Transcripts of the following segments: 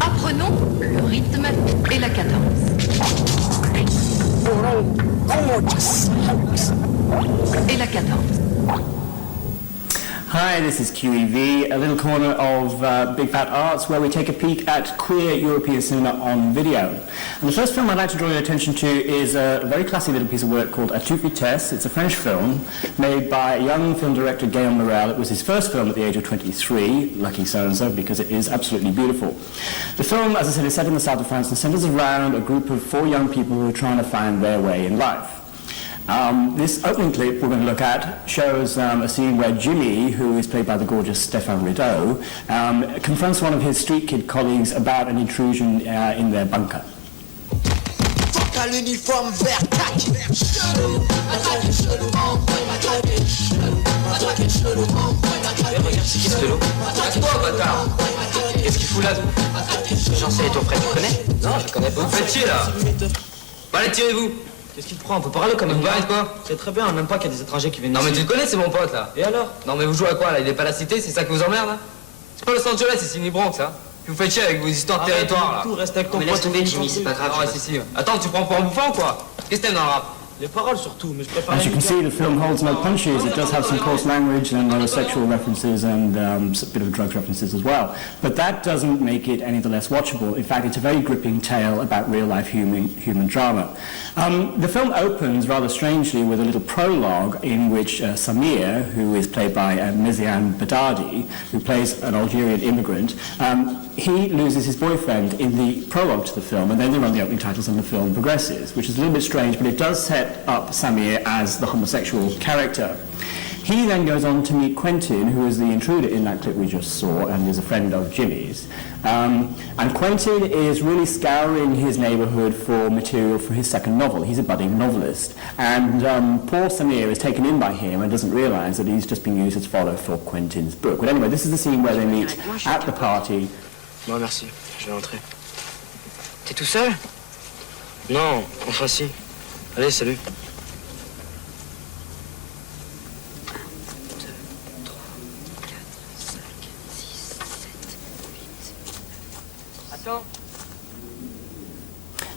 Apprenons le rythme et la cadence. Et la cadence. Hi, this is QEV, a little corner of Big Fat Arts where we take a peek at queer European cinema on video. And the first film I'd like to draw your attention to is a very classy little piece of work called À toute vitesse. It's a French film made by a young film director, Guillaume Morel. It was his first film at the age of 23, lucky so-and-so, because it is absolutely beautiful. The film, as I said, is set in the south of France and centers around a group of 4 young people who are trying to find their way in life. This opening clip we're going to look at shows a scene where Jimmy, who is played by the gorgeous Stéphane Rideau, confronts one of his street kid colleagues about an intrusion in their bunker. L'uniforme vert tac. Qu'est-ce que l'eau? Toi, bâtard! Qu'est-ce qu'il fout là? J'en sais, ton frère, tu connais? Non, je connais pas. Vous faites chier là! Bah, allez, tirez-vous! Qu'est-ce qu'il te prend? On peut parler comme une barre, quoi? C'est très bien, même pas qu'il y a des étrangers qui viennent. Non, mais tu le connais, c'est mon pote là. Et alors? Non, mais vous jouez à quoi là? Il est pas à la cité, c'est ça qui vous emmerde là? C'est pas Los Angeles, c'est Sydney Bronx, hein? Puis vous faites chier avec vos histoires de territoire là. Tout reste avec ton pote. Mais laisse tomber, Jimmy, c'est pas grave. Ah, Ouais, si. Attends, tu prends pour un bouffon ou quoi? Qu'est-ce que t'aimes dans le rap? Les paroles surtout, mais je préfère. As you can see, the film holds no punches. It does have some coarse language and a lot of sexual references and a bit of drugs references as well. But that doesn't make it any the less watchable. In fact, it's a very gripping tale about real-life human drama. The film opens rather strangely with a little prologue in which Samir, who is played by Miziane Badadi, who plays an Algerian immigrant, he loses his boyfriend in the prologue to the film, and then they run the opening titles and the film progresses, which is a little bit strange, but it does set up Samir as the homosexual character. He then goes on to meet Quentin, who is the intruder in that clip we just saw, and is a friend of Jimmy's. And Quentin is really scouring his neighborhood for material for his second novel. He's a budding novelist. And poor Samir is taken in by him and doesn't realize that he's just being used as fodder for Quentin's book. But anyway, this is the scene where they meet at the party. Non, merci, je vais rentrer. T'es tout seul? Non, enfin si. Allez, salut.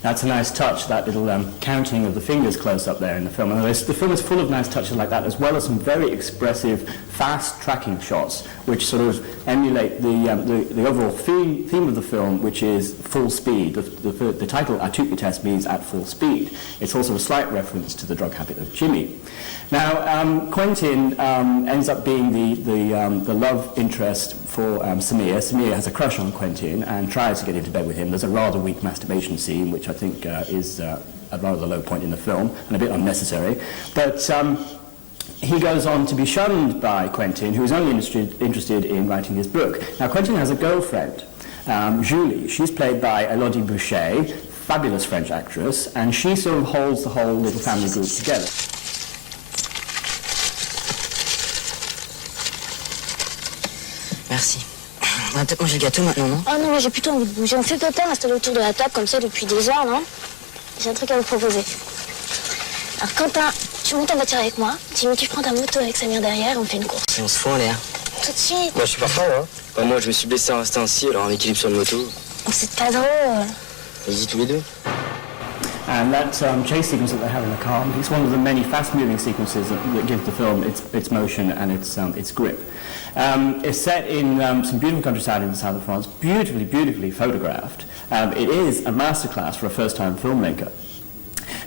That's a nice touch, that little counting of the fingers close up there in the film. And the film is full of nice touches like that, as well as some very expressive, fast tracking shots, which sort of emulate the overall theme of the film, which is full speed. The title, À toute vitesse, means at full speed. It's also a slight reference to the drug habit of Jimmy. Now, Quentin ends up being the love interest for Samir. Samir has a crush on Quentin and tries to get into bed with him. There's a rather weak masturbation scene, which I think is a rather low point in the film and a bit unnecessary. But he goes on to be shunned by Quentin, who is only interested in writing his book. Now, Quentin has a girlfriend, Julie. She's played by Elodie Boucher, fabulous French actress, and she sort of holds the whole little family group together. Merci. On va peut-être manger le gâteau maintenant, non? Oh non, mais j'ai plutôt envie de bouger. On fait que t'as installé autour de la table comme ça depuis des heures, non? J'ai un truc à vous proposer. Alors Quentin, tu montes en voiture avec moi. Jimmy, tu prends ta moto avec Samir derrière, on fait une course. Et on se fout en l'air. Tout de suite. Moi, je suis partant, hein. Enfin, moi, je me suis blessé en restant assis, alors en équilibre sur le moto. C'est pas drôle. Vas-y, tous les deux. And that chase sequence that they have in the car is one of the many fast-moving sequences that give the film its motion and its grip. It's set in some beautiful countryside in the south of France, beautifully, beautifully photographed. It is a masterclass for a first-time filmmaker.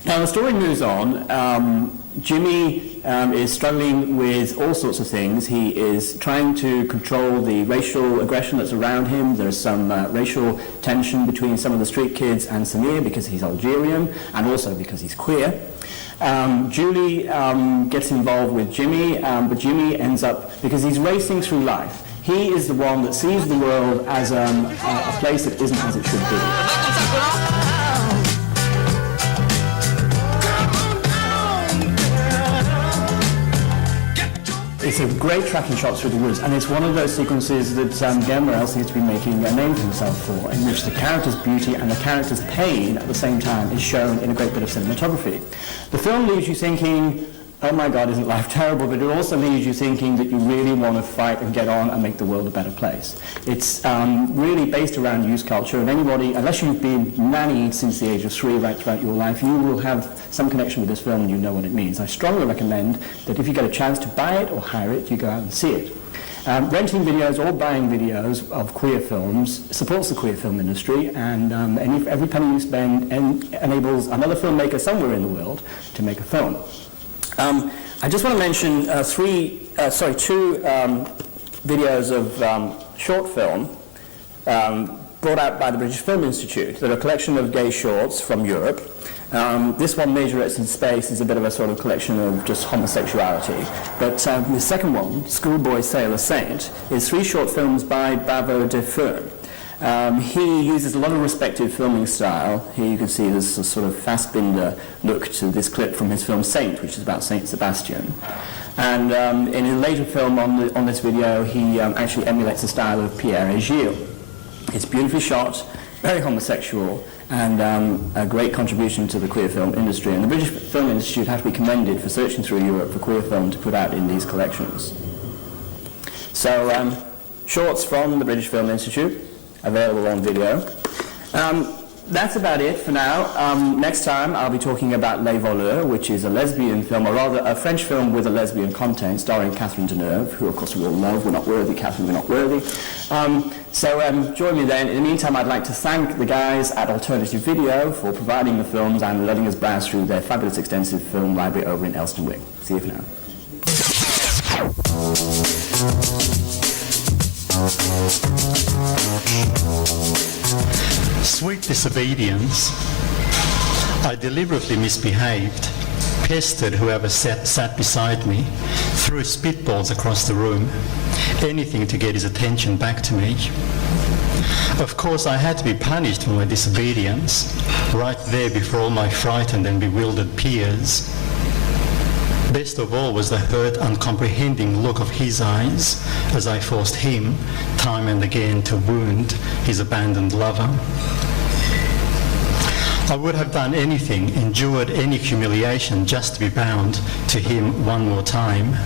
Now the story moves on. Jimmy is struggling with all sorts of things. He is trying to control the racial aggression that's around him. There's some racial tension between some of the street kids and Samir because he's Algerian and also because he's queer. Julie gets involved with Jimmy, but Jimmy ends up, because he's racing through life, he is the one that sees the world as a place that isn't as it should be. It's a great tracking shot through the woods, and it's one of those sequences that Guillermo seems to be making a name for himself for, in which the character's beauty and the character's pain at the same time is shown in a great bit of cinematography. The film leaves you thinking, oh my God, isn't life terrible? But it also leaves you thinking that you really want to fight and get on and make the world a better place. It's really based around youth culture, and anybody, unless you've been nannied since the age of 3 right throughout your life, you will have some connection with this film and you know what it means. I strongly recommend that if you get a chance to buy it or hire it, you go out and see it. Renting videos or buying videos of queer films supports the queer film industry, and every penny you spend enables another filmmaker somewhere in the world to make a film. I just want to mention two videos of short film brought out by the British Film Institute. They're a collection of gay shorts from Europe. This one, Majorettes in Space, is a bit of a sort of collection of just homosexuality. But the second one, Schoolboy Sailor Saint, is 3 short films by Bavo de Feu. He uses a lot of respective filming style. Here you can see there's a sort of Fassbinder look to this clip from his film Saint, which is about Saint Sebastian. And in a later film on this video, he actually emulates the style of Pierre et Gilles. It's beautifully shot, very homosexual, and a great contribution to the queer film industry. And the British Film Institute have to be commended for searching through Europe for queer film to put out in these collections. So, shorts from the British Film Institute, available on video. That's about it for now. Next time I'll be talking about Les Voleurs, which is a lesbian film, or rather a French film with a lesbian content, starring Catherine Deneuve, who of course we all love. We're not worthy, Catherine, we're not worthy. So join me then. In the meantime, I'd like to thank the guys at Alternative Video for providing the films and letting us browse through their fabulous extensive film library over in Elstonwick. See you for now. Sweet disobedience. I deliberately misbehaved, pestered whoever sat beside me, threw spitballs across the room, anything to get his attention back to me. Of course, I had to be punished for my disobedience, right there before all my frightened and bewildered peers. Best of all was the hurt, uncomprehending look of his eyes as I forced him, time and again, to wound his abandoned lover. I would have done anything, endured any humiliation just to be bound to him one more time.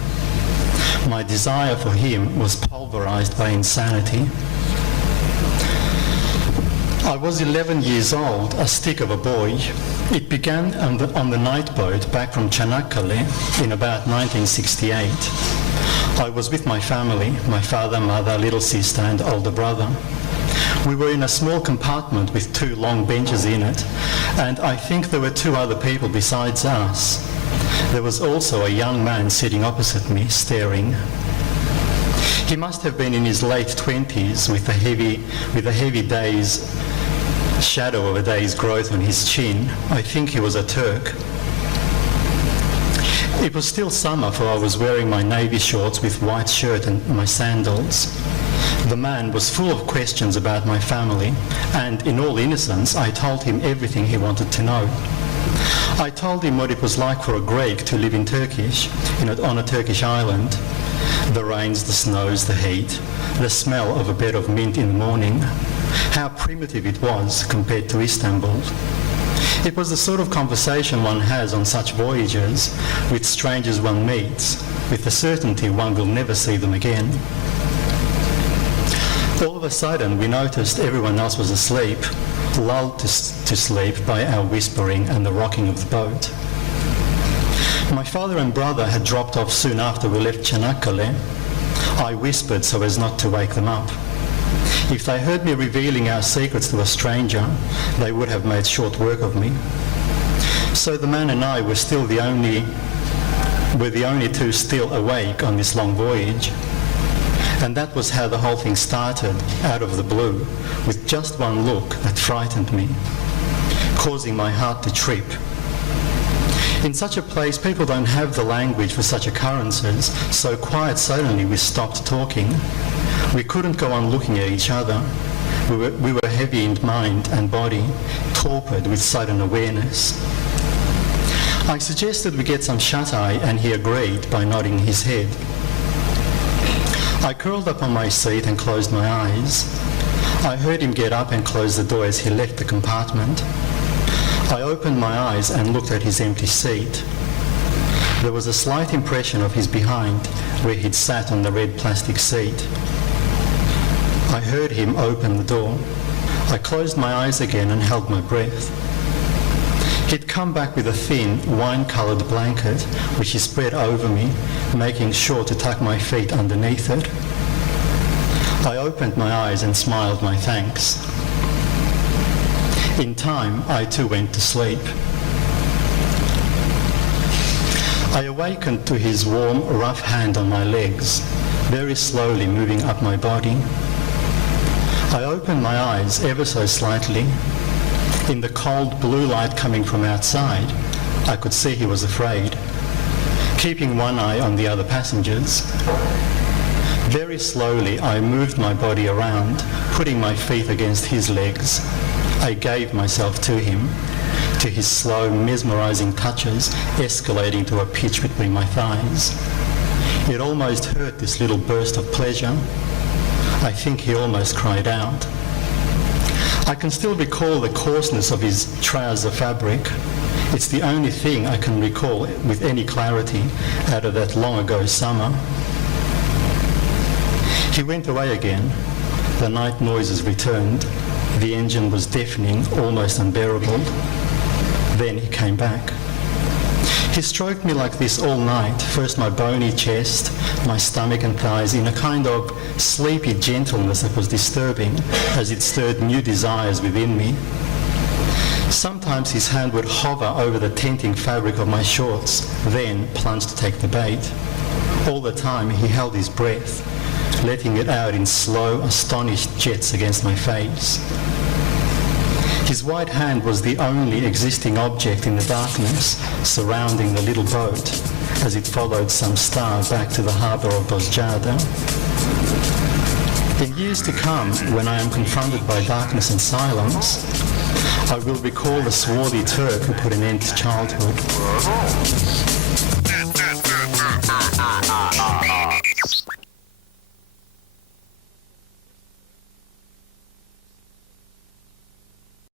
My desire for him was pulverized by insanity. I was 11 years old, a stick of a boy. It began on the night boat back from Çanakkale in about 1968. I was with my family, my father, mother, little sister and older brother. We were in a small compartment with 2 long benches in it, and I think there were 2 other people besides us. There was also a young man sitting opposite me, staring. He must have been in his late 20s with a heavy day's shadow of a day's growth on his chin. I think he was a Turk. It was still summer, for I was wearing my navy shorts with white shirt and my sandals. The man was full of questions about my family, and in all innocence I told him everything he wanted to know. I told him what it was like for a Greek to live in Turkish, on a Turkish island. The rains, the snows, the heat, the smell of a bed of mint in the morning, how primitive it was compared to Istanbul. It was the sort of conversation one has on such voyages with strangers one meets, with the certainty one will never see them again. All of a sudden we noticed everyone else was asleep, lulled to sleep by our whispering and the rocking of the boat. My father and brother had dropped off soon after we left Çanakkale. I whispered so as not to wake them up. If they heard me revealing our secrets to a stranger, they would have made short work of me. So the man and I were the only two still awake on this long voyage. And that was how the whole thing started, out of the blue, with just one look that frightened me, causing my heart to trip. In such a place, people don't have the language for such occurrences, so quite suddenly we stopped talking. We couldn't go on looking at each other. We were heavy in mind and body, torpid with sudden awareness. I suggested we get some shut-eye, and he agreed by nodding his head. I curled up on my seat and closed my eyes. I heard him get up and close the door as he left the compartment. I opened my eyes and looked at his empty seat. There was a slight impression of his behind, where he'd sat on the red plastic seat. I heard him open the door. I closed my eyes again and held my breath. He'd come back with a thin, wine-coloured blanket, which he spread over me, making sure to tuck my feet underneath it. I opened my eyes and smiled my thanks. In time, I too went to sleep. I awakened to his warm, rough hand on my legs, very slowly moving up my body. I opened my eyes ever so slightly. In the cold blue light coming from outside, I could see he was afraid, keeping one eye on the other passengers. Very slowly, I moved my body around, putting my feet against his legs. I gave myself to him, to his slow, mesmerizing touches escalating to a pitch between my thighs. It almost hurt, this little burst of pleasure. I think he almost cried out. I can still recall the coarseness of his trouser fabric. It's the only thing I can recall with any clarity out of that long ago summer. He went away again. The night noises returned. The engine was deafening, almost unbearable. Then he came back. He stroked me like this all night, first my bony chest, my stomach and thighs, in a kind of sleepy gentleness that was disturbing, as it stirred new desires within me. Sometimes his hand would hover over the tenting fabric of my shorts, then plunge to take the bait. All the time he held his breath, letting it out in slow, astonished jets against my face. His white hand was the only existing object in the darkness surrounding the little boat as it followed some star back to the harbour of Bozjada. In years to come, when I am confronted by darkness and silence, I will recall the swarthy Turk who put an end to childhood.